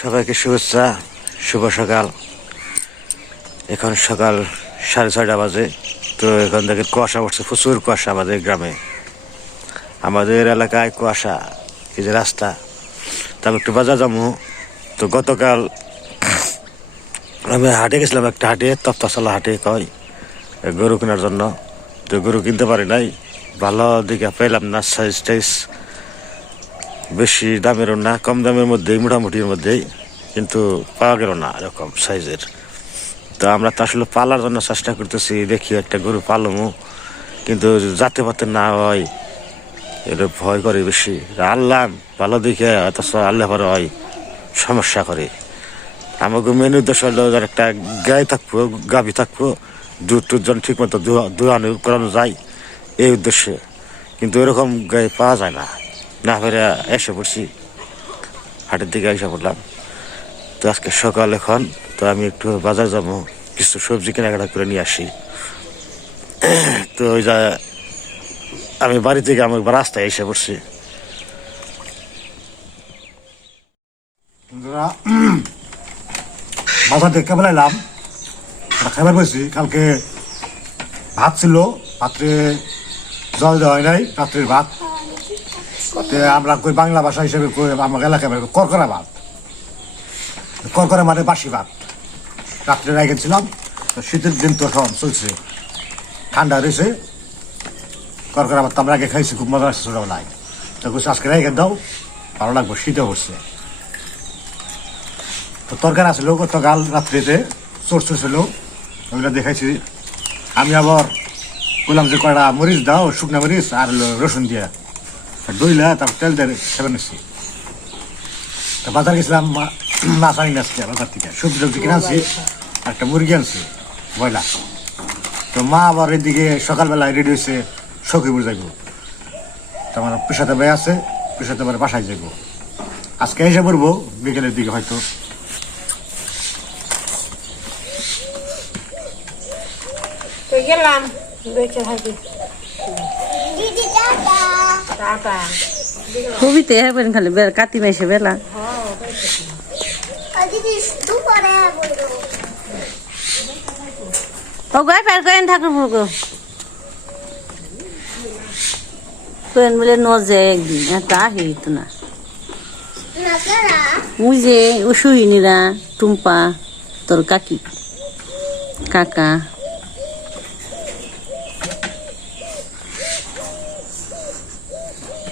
সবাইকে শুভেচ্ছা, শুভ সকাল। এখন সকাল সাড়ে ছয়টা বাজে, তো এখন থেকে কুয়াশা পড়ছে, প্রচুর কুয়াশা আমাদের গ্রামে। আমাদের এলাকায় কুয়াশা, এই যে রাস্তা। তা আমি একটু বাজার যাব। তো গতকাল আমি হাটে গেছিলাম, একটা হাটে তপ্তাশালা হাটে কয়, গরু কেনার জন্য। তো গরু কিনতে পারি নাই। ভালো দিকে পেলাম না সাইজ টাইজ বেশি দামেরও না, কম দামের মধ্যেই, মোটামুটির মধ্যেই, কিন্তু পাওয়া গেল না এরকম সাইজের। তো আমরা তো আসলে পালার জন্য চেষ্টা করতেছি, দেখি একটা গরু পালমু, কিন্তু যাতে পাতে না হয় এটা ভয় করে বেশি। আল্লাহ, ভালো দিকে অথচ আল্লাহ পরে হয়, সমস্যা করে। আমাকে মেন উদ্দেশ্য হলো একটা গায়ে থাকব, গাভী থাকব, দুধ টুধ যেন ঠিক মতো দোয়ানো করানো যায়, এই উদ্দেশ্যে। কিন্তু এরকম গায়ে পাওয়া যায় না। না ফেরে এসে পড়ছি। হাটের দিকে এসে পড়লাম। তো আজকে সকাল এখন, তো আমি একটু বাজার যাব, কিছু সবজি কেনাকাটা করে নিয়ে আসি। তো ওই যা আমি বাড়ি থেকে আমি রাস্তায় এসে পড়ছি। বাজার থেকে কেবল এলাম খাবার বসি কালকে ভাত ছিল পাত্রে জল দেওয়া হয় নাই, রাত্রির ভাত। আমরা কই বাংলা ভাষা হিসেবে কই আমার এলাকায় করকরা ভাত। করকরা মানে বাসি ভাত। রাত্রে রেখেছিলাম শীতের দিন তো সব চলছে। ঠান্ডা রয়েছে। করকরা ভাত আমরা আগে খাইছি, খুব মজা আসছে ছোটবেলায় তো কিছু আজকে রেখে দাও, ভালো লাগবে, শীতে বসছে তো তরকারি আসলো গতকাল রাত্রিতে চোর ছিল ওইগুলো দেখাইছি। আমি আবার বললাম যে কয়টা মরিচ দাও, শুকনা মরিচ আর রসুন দিয়া। দইলা তারপর তেল দিয়ে সেবে নিচ্ছি। তো বাজার গেছিলাম মাছ আনি আজকে বাজার থেকে। সবজি টবজি কিনে আনছি একটা মুরগি আনছি বয়লা তো মা আবার এদিকে সকালবেলায় রেডি হয়েছে, সখীপুর যাইব। তো আমার পেশাতে ভাই আছে, পেশাতে আবার বাসায় যাইব। আজকে এসে পড়ব, বিকেলের দিকে হয়তো। গেলাম বেঁচে থাকি। টাটা ছবিতে হবেন খালি কাতি মাসে বেলা। ও গাই পার করেন ঠাকুর পুকুর করেন বলে নজে একদিন তো না। নাকারা মুই যে ও সুহিনীরা টুম্পা তোর কাকি। কাকা।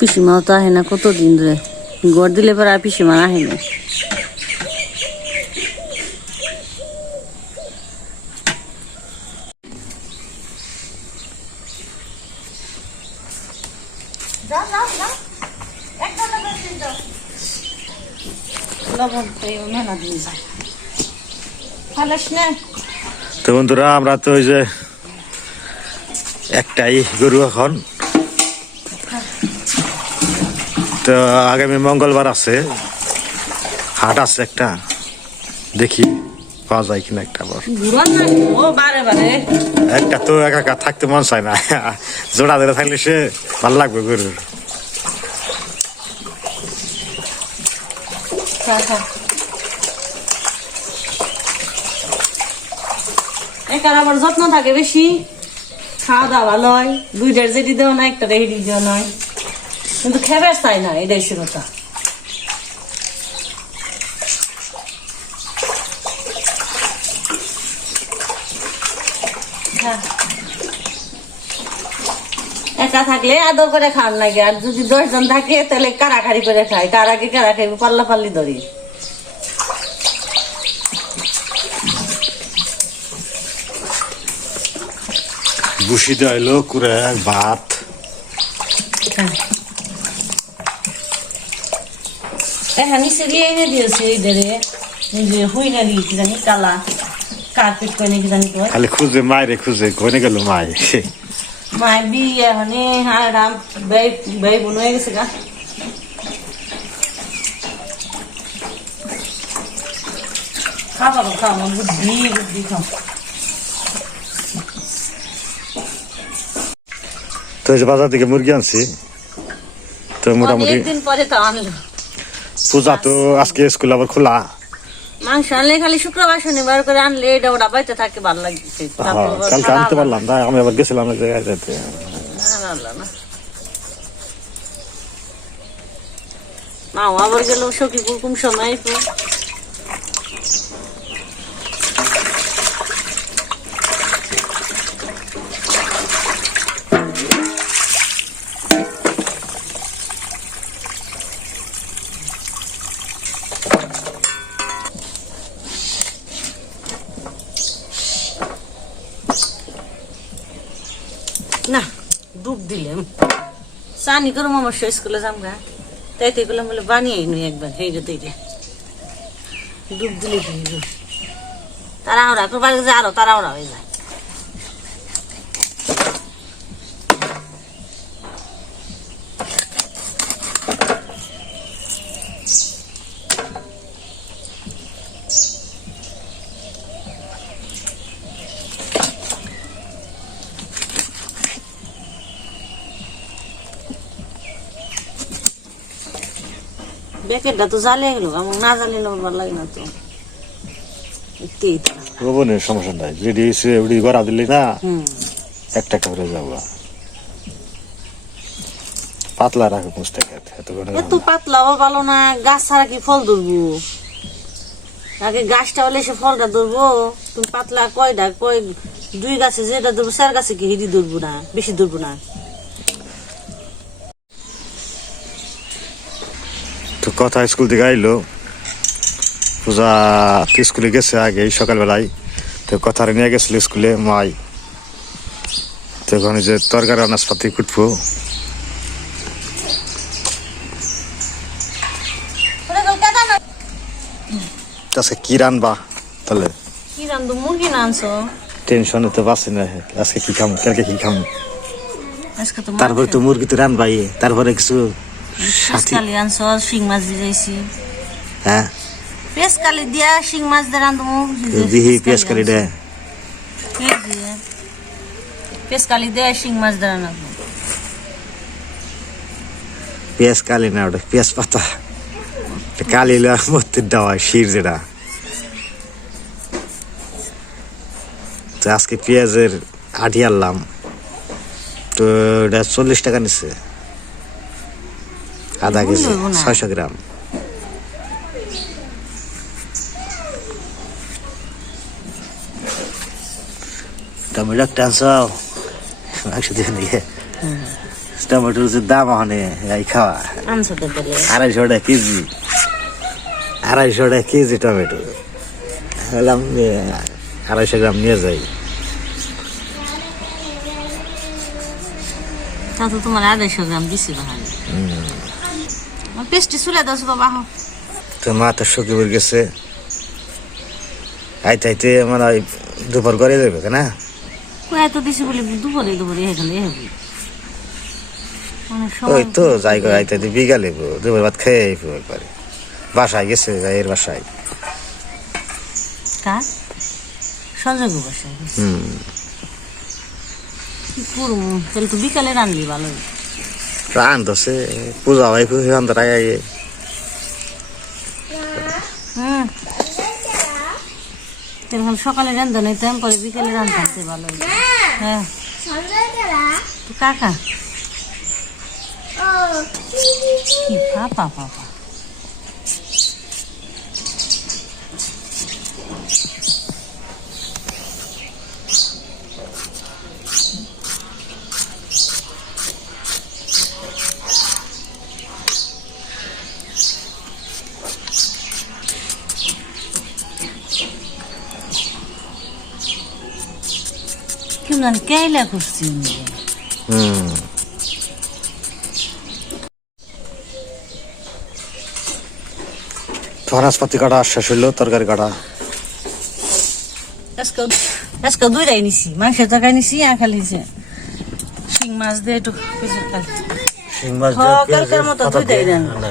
পিসিমাও তো আহে না কতদিন ধরে। গড় দিলে পরে আর পিসিমা আহে না। তো বন্ধুরা আমরা তো ওই যে একটাই গরু এখন। তো আগামী মঙ্গলবার আছে। হাট আছে একটা। দেখি পাওয়া যায় কিনা একটা আবার। একটা তো একা একা থাকতে মন চায় না। জোড়া ধরে থাকলে সে ভালো লাগবে গরুর। একার আবার যত্ন থাকে বেশি? খাওয়া দাওয়া ভালো হয় দুইটার যেটি দেওয়া না একটা রেডি দেওয়া নয় কিন্তু খেবার চাই না এটাই কথা হ্যাঁ। একা থাকলে আদর করে খাওয়ার লাগে আর যদি দশজন থাকে তাহলে কারাকারি করে খায়। কারাকে কারা খাইবে পাল্লা পাল্লি ধরি। দেওয়া এলো কুড়ে ভাত। এখন দিয়ে এনে দিয়েছে এই যে হুই না দিয়ে কি জানি কালা। কার্পেট করে নাকি জানি কয়। খালি খুঁজে মায়েরে খুঁজে কোনে গেল মায়। মায়ের বিয়ে মানে হ্যাঁ রাম ব্যয় ব্যয় বোন হয়ে গেছে গা। খাওয়া খাওয়া বুদ্ধি বুদ্ধি খাও। তো বাজার থেকে মুরগি আনছি তো মোটামুটি অনেকদিন পরে তো আনলো। পূজা তো আজকে স্কুল আবার খোলা। মাংস আনলে খালি শুক্রবার শনিবার করে আনলে এটা ওরা বাইতে থাকে ভালো লাগছে কালকে আনতে পারলাম তাই আমি আবার গেছিলাম এক জায়গায় যেতে না আবার গেল সময় না ডুব দিলাম চানি করো আমার স্কুলে যাম গা। তাই তো এগুলো বলে বানিয়ে নই একবার হেইরে তৈরি ডুব দিলে তারা ওরা করবার যে আরও ওরা হয়ে যায়। তো জ্বালিয়ে গেল আমার না জ্বালিয়ে ভালো লাগে না তো। একটুই সমস্যা নাই রেডি হয়েছে ওডি গড়া দিলি না একটা একটা করে যাব। পাতলা রাখো পুষতে খেতে এত পাতলাও ভালো না গাছ ছাড়া কি ফল ধরবো? আগে গাছটা হলে সে ফলটা ধরবো তুমি পাতলা কয়টা কয় দুই গাছে যেটা ধরবো চার গাছে কি হিডি ধরবো না বেশি ধরবো না? কথা স্কুল থেকে আইলো। পূজা স্কুলে গেছে আগে সকালবেলায়। তো কথা নিয়ে গেছিল স্কুলে মাই। তো ওখানে যে তরকারি আনাজপাতি কুটবো। তো আজকে কি রানবা তাহলে? কি রান্ধো মুরগি না আনছো? টেনশনে তো বাঁচি না আজকে কি খামো? কালকে কি খামো? তারপরে তো মুরগি তো রানবাই তারপরে কিছু শিং মাছ দিয়ে হ্যাঁ। পেঁয়াজ কালি দিয়া শিং মাছ দিয়ে রান্ধবো বিহি পেঁয়াজ কালি দে পেঁয়াজ কালি দিয়ে শিং মাছ দিয়ে রান্ধবো পেঁয়াজ কালি না ওটা পেঁয়াজ পাতা। কালি মধ্যে দেওয়া শির যেটা। আজকে পেঁয়াজের আটি আনলাম। তো এটা চল্লিশ টাকা নিচ্ছে আধা কেজি ছয়শো গ্রাম। টমেটো একটা আনছো? মাংস দিয়ে নিয়ে। টমেটোর যে দাম ওখানে এই খাওয়া। আড়াইশো টাকা কেজি। আড়াইশো টাকা কেজি টমেটো। বললাম আড়াইশো গ্রাম নিয়ে যাই। তা তো তোমার আড়াইশো গ্রাম দিছি বাহারে পেস্টি চুলে দশ বাবা। হো তো মা তো সকিপুর গেছে। আইতে আইতে আমার ওই দুপুর করে দেবে না? কয়ে তো দিছি বলে দুপুরে দুপুরে এখানে হবি ওই তো যাই আইতে আইতে বিকালে দুপুর ভাত খেয়ে আইবো একবারে। বাসায় গেছে যাই এর বাসায়। কার? সঞ্জয় বাসায় হুম। কি করব? তাহলে তো বিকালে রানলি ভালো রান দোষে পূজা হয় হিসান তারা হুম তাহলে সকালে রান্ধা করে বিকেলে বিকালে আছে ভালো। হ্যাঁ। কাকা? ও। কি পাপা পাপা কেমন জানি কেইলা করছি হুম ফরাসপাতি কাটা শেষ হইল তরকারি কাটা আজকে আজকে দুইটাই নিছি মাংসের তরকারি নিছি আর খালি যে শিং মাছ দিয়ে একটু শিং মাছ হ, মতো দুইটাই রান্না। রান্না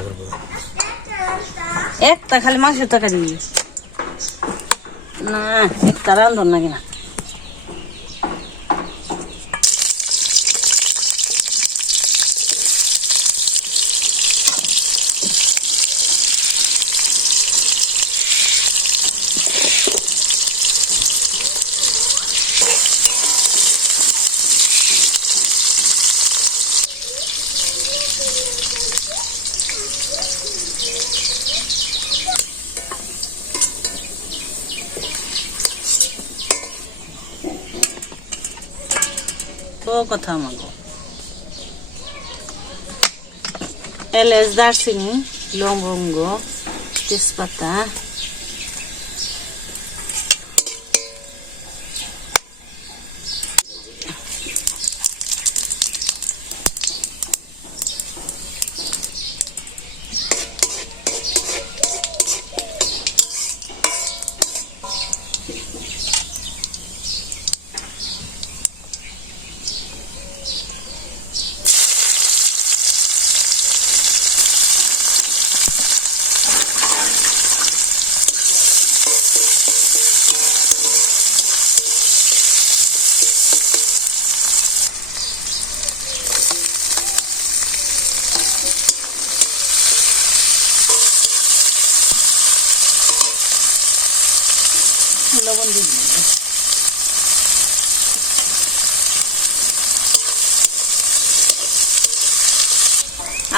একটা খালি মাংসের তরকারি না একটা রান্ধন নাকি না? কথা আমাকে এলাচ দারচিনি লবঙ্গ তেজপাতা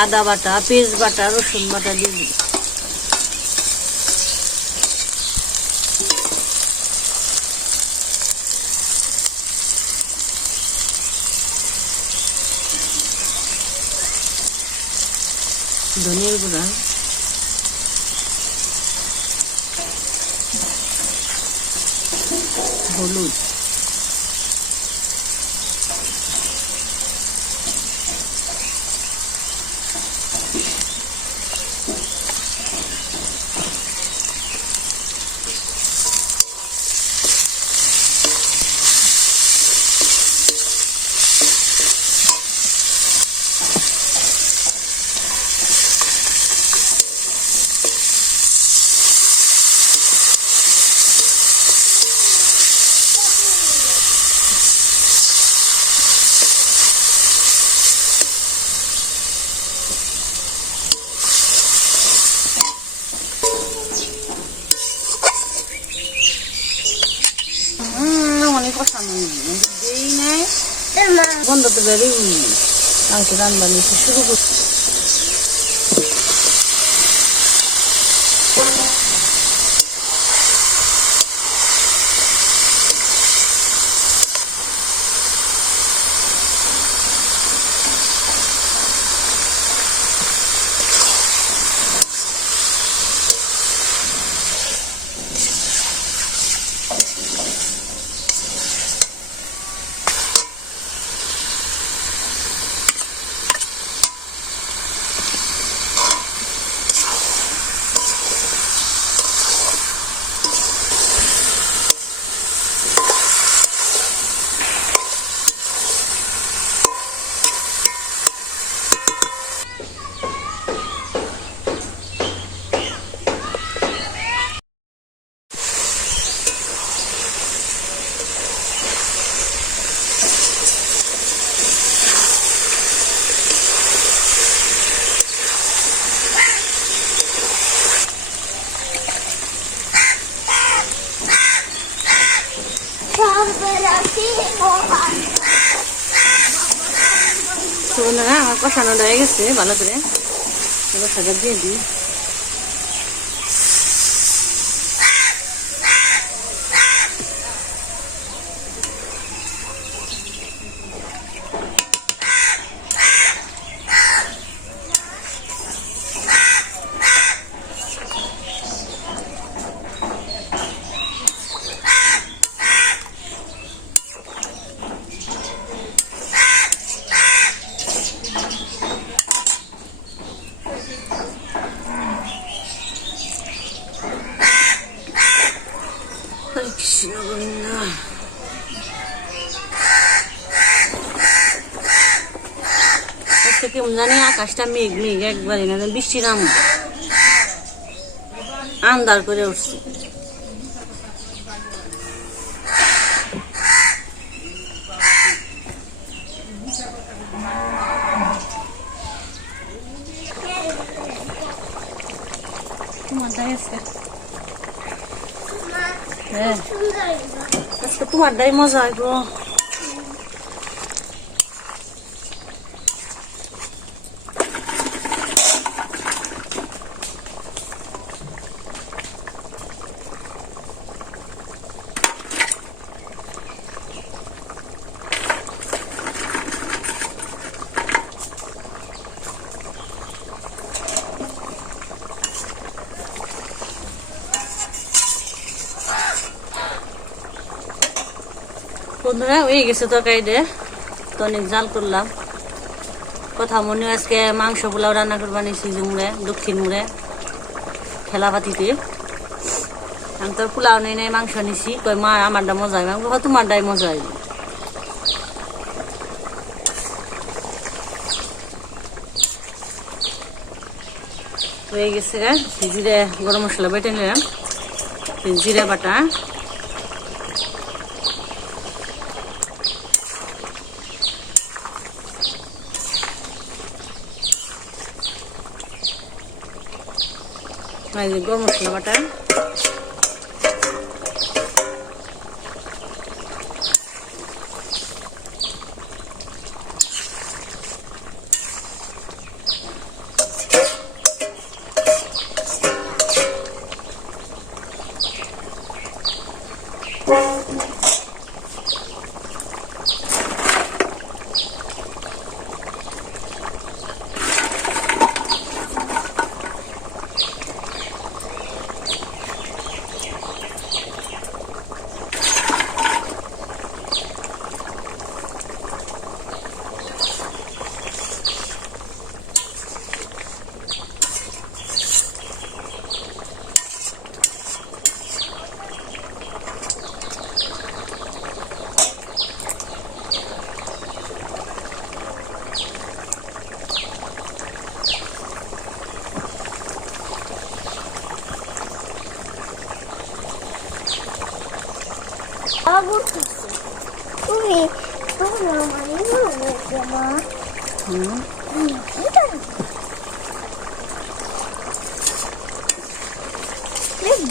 আদা বাটা পেঁয়াজ বাটা রসুন বাটা দিয়ে দিই ধনিয়ার গুঁড়া। হলুদ হুম অনেক যেই নেয় গন্ধ তো বেরোই মাংস রান্না নিতে শুরু করছি। তো বন্ধুরা আমার কষানো হয়ে গেছে ভালো করে। এবার সাজা দিয়ে দিই কৃষ্ণ গোবিন্দ আজকে কেমন জানি আকাশটা মেঘ মেঘ একবারে না বৃষ্টি নাম। আন্দার করে উঠছে। তোমার দায় হ্যাঁ। মজা হইব। বন্ধুরা, হয়ে গেছে তরকারি দিয়ে তো অনেক জাল করলাম। কথা মনে আজকে মাংস পোলাও রান্না করবা নিছি যে মুড়ে, দক্ষিণ মুড়ে, খেলাপাতিতে। আমি তোর পোলাও নেই, নাই, মাংস নিছি। কই মা, আমারটা মজা হয় আমি তোমারটাই মজা হয় হয়ে গেছে গা জিরে, গরম মশলা বেটে নিলাম। জিরে বাটা। গরম মশলা বাটা।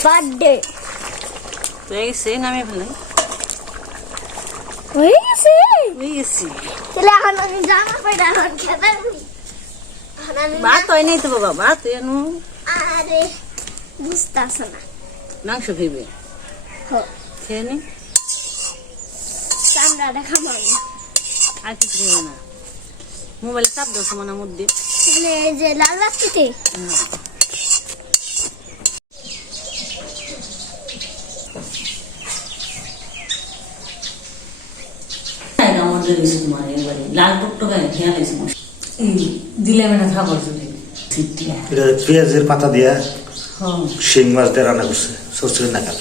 বার্থডে হয়ে গেছে নামিয়ে ফেলেন হয়ে গেছে হয়ে গেছি তাহলে এখন আমি জামা পড়ে এখন খেতে ভাত হয় নাই তো বাবা ভাত এনু আরে বুঝতে আসে না মাংস হো খেয়ে নি মানে আর কিছু না। মোবাইলে চাপ দাও সমানের মধ্যে। মানে যে লাল খেয়াল হয়েছে দিলাম খাবার জন্য ঠিক এটা পেঁয়াজের পাতা দিয়া হ্যাঁ। শিং মাছ দিয়ে রান্না করছে। সরষের নাকাল